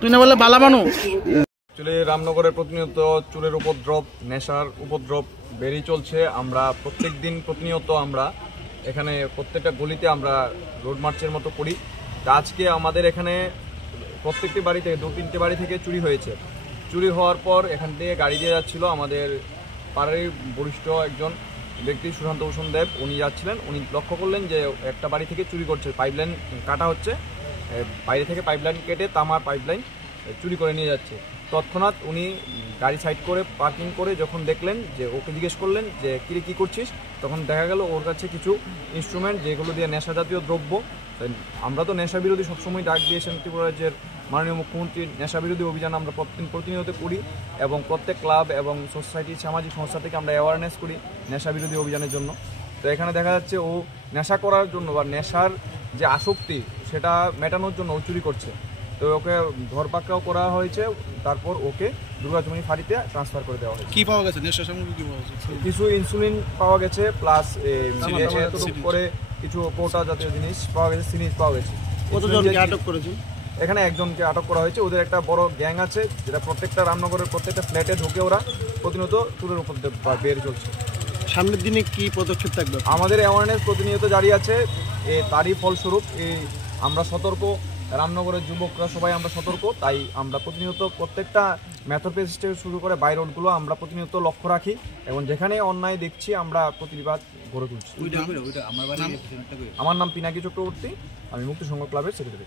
তুই না বললে বালা মানুষ। চুলে রামনগরের প্রতিনিয়ত চুলের উপদ্রব, নেশার উপদ্রব বেড়েই চলছে। আমরা প্রতিনিয়ত আমরা এখানে প্রত্যেকটা গলিতে আমরা রোড মার্চের মতো করি। আজকে আমাদের এখানে প্রত্যেকটি বাড়ি থেকে 2-3টে বাড়ি থেকে চুরি হয়েছে। চুরি হওয়ার পর এখান থেকে গাড়ি দিয়ে যাচ্ছিল আমাদের পাড়ারই বরিষ্ঠ একজন ব্যক্তি সুশান্ত ভূষণ দেব, উনি যাচ্ছিলেন। উনি লক্ষ্য করলেন যে একটা বাড়ি থেকে চুরি করছে, পাইপলাইন কাটা হচ্ছে, বাইরে থেকে পাইপলাইন কেটে তামার পাইপলাইন চুরি করে নিয়ে যাচ্ছে। তৎক্ষণাৎ উনি গাড়ি সাইড করে পার্কিং করে যখন দেখলেন, যে ওকে জিজ্ঞেস করলেন যে কী করছিস, তখন দেখা গেল ওর কাছে কিছু ইনস্ট্রুমেন্ট যেগুলো দিয়ে নেশা জাতীয় দ্রব্য। আমরা তো নেশা বিরোধী সবসময় ডাক দিয়েছেন ত্রিপুরা রাজ্যের মাননীয় মুখ্যমন্ত্রীর নেশা বিরোধী অভিযান আমরা প্রতিনিয়ত করি এবং প্রত্যেক ক্লাব এবং সোসাইটি সামাজিক সংস্থা থেকে আমরা অ্যাওয়ারনেস করি নেশা বিরোধী অভিযানের জন্য। তো এখানে দেখা যাচ্ছে ও নেশা করার জন্য বা নেশার যে আসক্তি সেটা মেটানোর জন্য ও চুরি করছে। তো ওকে ধরপাকড়াও করা হয়েছে, তারপর ওকে দুর্গাচুমনি ফাঁড়িতে ট্রান্সফার করে দেওয়া হয়েছে। কি পাওয়া গেছে? নেশা সামগ্রী কি পাওয়া গেছে? কিছু ইনসুলিন পাওয়া গেছে, প্লাস করে কিছু কোটা জাতীয় জিনিস পাওয়া গেছে, সিরিজ পাওয়া গেছে। কতজনকে আটক করেছে? এখানে একজনকে আটক করা হয়েছে। ওদের একটা বড় গ্যাং আছে, যেটা প্রত্যেকটা রামনগরের প্রত্যেকটা ফ্ল্যাটে ঢুকে ওরা প্রতিনিয়ত চুরের উপর বের চলছে। সামনের দিনে কি পদক্ষেপ থাকবে? আমাদের অ্যাওয়ারনেস প্রতিনিয়ত জারি আছে। তারই ফলস্বরূপ আমরা সতর্ক, রামনগরের যুবকরা সবাই আমরা সতর্ক। তাই আমরা প্রতিনিয়ত প্রত্যেকটা মেথোপেজ থেকে শুরু করে বাই রোডগুলো আমরা প্রতিনিয়ত লক্ষ্য রাখি এবং যেখানে অন্যায় দেখছি আমরা প্রতিবাদ গড়ে তুলছি। আমার নাম পিনাকি চক্রবর্তী, আমি মুক্তি সংঘ ক্লাবের সেক্রেটারি।